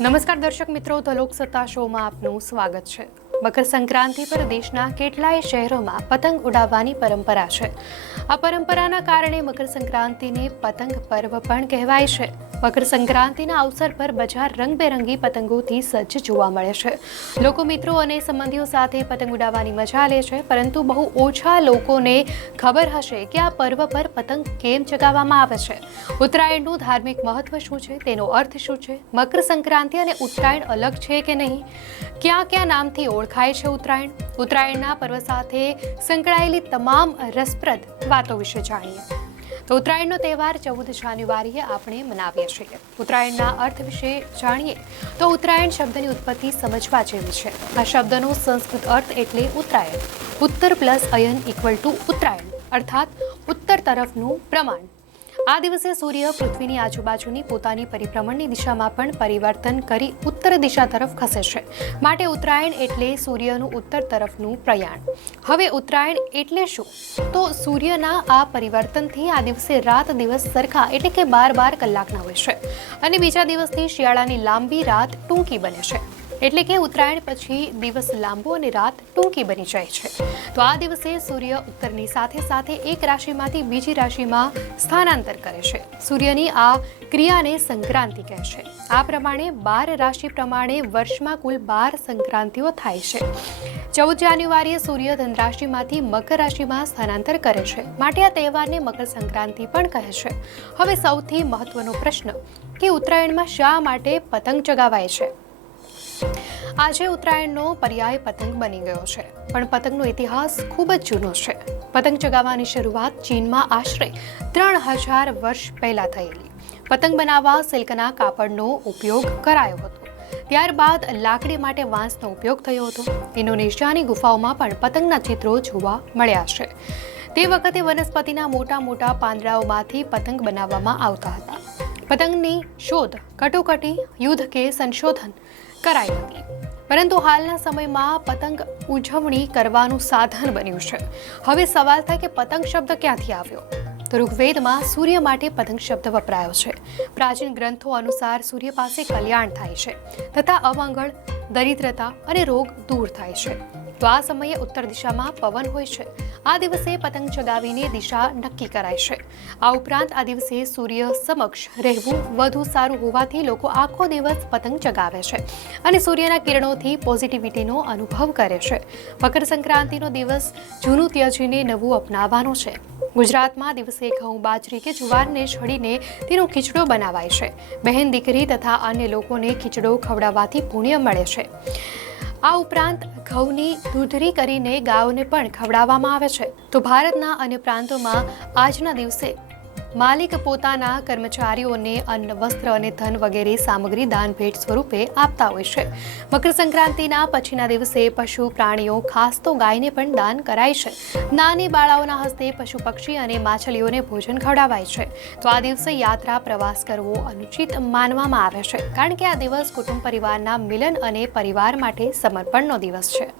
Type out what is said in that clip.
નમસ્કાર દર્શક મિત્રો, તો લોકસત્તા શોમાં આપનું સ્વાગત છે। મકર સંક્રાંતિ પર દેશના કેટલાય શહેરોમાં પતંગ ઉડાવવાની પરંપરા છે। આ પરંપરાના કારણે મકર સંક્રાંતિને પતંગ પર્વ પણ કહેવાય છે। મકર સંક્રાંતિના અવસર પર બજાર રંગબેરંગી પતંગોથી સજ્જ જોવા મળે છે। લોકો મિત્રો અને સંબંધીઓ સાથે પતંગ ઉડાવવાની મજા લે છે, પરંતુ બહુ ઓછા લોકોને ખબર હશે કે આ પર્વ પર પતંગ કેમ ચગાવવામાં આવે છે। ઉત્તરાયણનું ધાર્મિક મહત્વ શું છે, તેનો અર્થ શું છે, મકર સંક્રાંતિ અને ઉત્તરાયણ અલગ છે કે નહીં, ક્યાં ક્યાં નામથી ઓળખાય છે ઉત્તરાયણના પર્વ સાથે સંકળાયેલી તમામ રસપ્રદ વાતો વિશે જાણીએ। તો ઉત્તરાયણનો તહેવાર 14 જાન્યુઆરીએ આપણે મનાવીએ છીએ। ઉત્તરાયણના અર્થ વિશે જાણીએ તો ઉત્તરાયણ શબ્દની ઉત્પત્તિ સમજવા જેવી છે। આ શબ્દનો સંસ્કૃત અર્થ એટલે ઉત્તરાયણ। ઉત્તર પ્લસ અયન ઇક્વલ ટુ ઉત્તરાયણ, અર્થાત ઉત્તર તરફનું પ્રમાણ। આ દિવસે સૂર્ય પૃથ્વીની આજુબાજુની પોતાની પરિભ્રમણની દિશામાં પણ પરિવર્તન કરી ઉત્તર દિશા તરફ ખસે છે, માટે ઉત્તરાયણ એટલે સૂર્યનું ઉત્તર તરફનું પ્રયાણ। હવે ઉત્તરાયણ એટલે શું? તો સૂર્યના આ પરિવર્તનથી આ દિવસે રાત દિવસ સરખા એટલે કે 12 કલાકના હોય છે, અને બીજા દિવસથી શિયાળાની લાંબી રાત ટૂંકી બને છે। એટલે કે ઉત્તરાયણ પછી દિવસ લાંબો અને રાત ટૂંકી બની જાય છે। તો આ દિવસે સૂર્ય ઉત્તરની સાથે સાથે એક રાશિમાંથી બીજી રાશિમાં સ્થાનાંતર કરે છે। સૂર્યની આ ક્રિયાને સંક્રાંતિ કહે છે। આ પ્રમાણે 12 રાશિ પ્રમાણે વર્ષમાં કુલ 12 સંક્રાંતિઓ થાય છે। 14 જાન્યુઆરીએ સૂર્ય ધન રાશિમાંથી મકર રાશિમાં સ્થાનાંતર કરે છે, માટે આ તહેવારને મકર સંક્રાંતિ પણ કહે છે। હવે સૌથી મહત્વનો પ્રશ્ન કે ઉત્તરાયણમાં શા માટે પતંગ ચગાવાય છે? આજે ઉત્તરાયણનો પર્યાય પતંગ બની ગયો છે, પણ પતંગનો ઇતિહાસ ખૂબ જ જૂનો છે। પતંગ ચગાવવાની શરૂઆત ચીનમાં આશરે 3000 વર્ષ પહેલા થયેલી। પતંગ બનાવવા સિલ્કના કાપડનો ઉપયોગ કરાયો હતો, ત્યારબાદ લાકડી માટે વાંસનો ઉપયોગ થયો હતો। ઇન્ડોનેશિયાની ગુફાઓમાં પણ પતંગના ચિત્રો જોવા મળ્યા છે। તે વખતે વનસ્પતિના મોટા મોટા પાંદડાઓમાંથી પતંગ બનાવવામાં આવતા હતા। પતંગની શોધ, કટોકટી, યુદ્ધ કે સંશોધન કરાઈ હતી, પરંતુ હાલના સમયમાં પતંગ ઉજવણી કરવાનું સાધન બન્યું છે। હવે સવાલ થાય કે પતંગ શબ્દ ક્યાંથી આવ્યો? તો ઋગ્વેદમાં સૂર્ય માટે પતંગ શબ્દ વપરાયો છે। પ્રાચીન ગ્રંથો અનુસાર સૂર્ય પાસે કલ્યાણ થાય છે તથા અમંગળ, દરિદ્રતા અને રોગ દૂર થાય છે। તો આ સમયે ઉત્તર દિશામાં પવન હોય છે। આ દિવસે પતંગ ચગાવીને દિશા નક્કી કરાય છે। આ ઉપરાંત આ દિવસે સૂર્ય સમક્ષ રહેવું વધુ સારું હોવાથી લોકો આખો દિવસ પતંગ ચગાવે છે અને સૂર્યના કિરણોથી પોઝિટિવિટીનો અનુભવ કરે છે। મકર સંક્રાંતિનો દિવસ જૂનું ત્યજીને નવું અપનાવવાનો છે। ગુજરાતમાં દિવસે ઘઉં, બાજરી કે જુવારને છડીને તેનો ખીચડો બનાવાય છે। બહેન, દીકરી તથા અન્ય લોકોને ખીચડો ખવડાવવાથી પુણ્ય મળે છે। આ ઉપરાંત ઘઉંની દૂધરી કરીને ગાયોને પણ ખવડાવવામાં આવે છે। તો ભારતના અન્ય પ્રાંતોમાં આજના દિવસે માલિક પોતાના કર્મચારીઓને અન્ન, વસ્ત્ર અને ધન વગેરે સામગ્રી દાન ભેટ સ્વરૂપે આપતા હોય છે। મકર સંક્રાંતિના પછીના દિવસે પશુ પ્રાણીઓ, ખાસ તો ગાયને પણ દાન કરાય છે। નાની બાળાઓના હસ્તે પશુ પક્ષી અને માછલીઓને ભોજન ખવડાવાય છે। તો આ દિવસે યાત્રા, પ્રવાસ કરવો અનુચિત માનવામાં આવે છે, કારણ કે આ દિવસ કુટુંબ પરિવારના મિલન અને પરિવાર માટે સમર્પણનો દિવસ છે।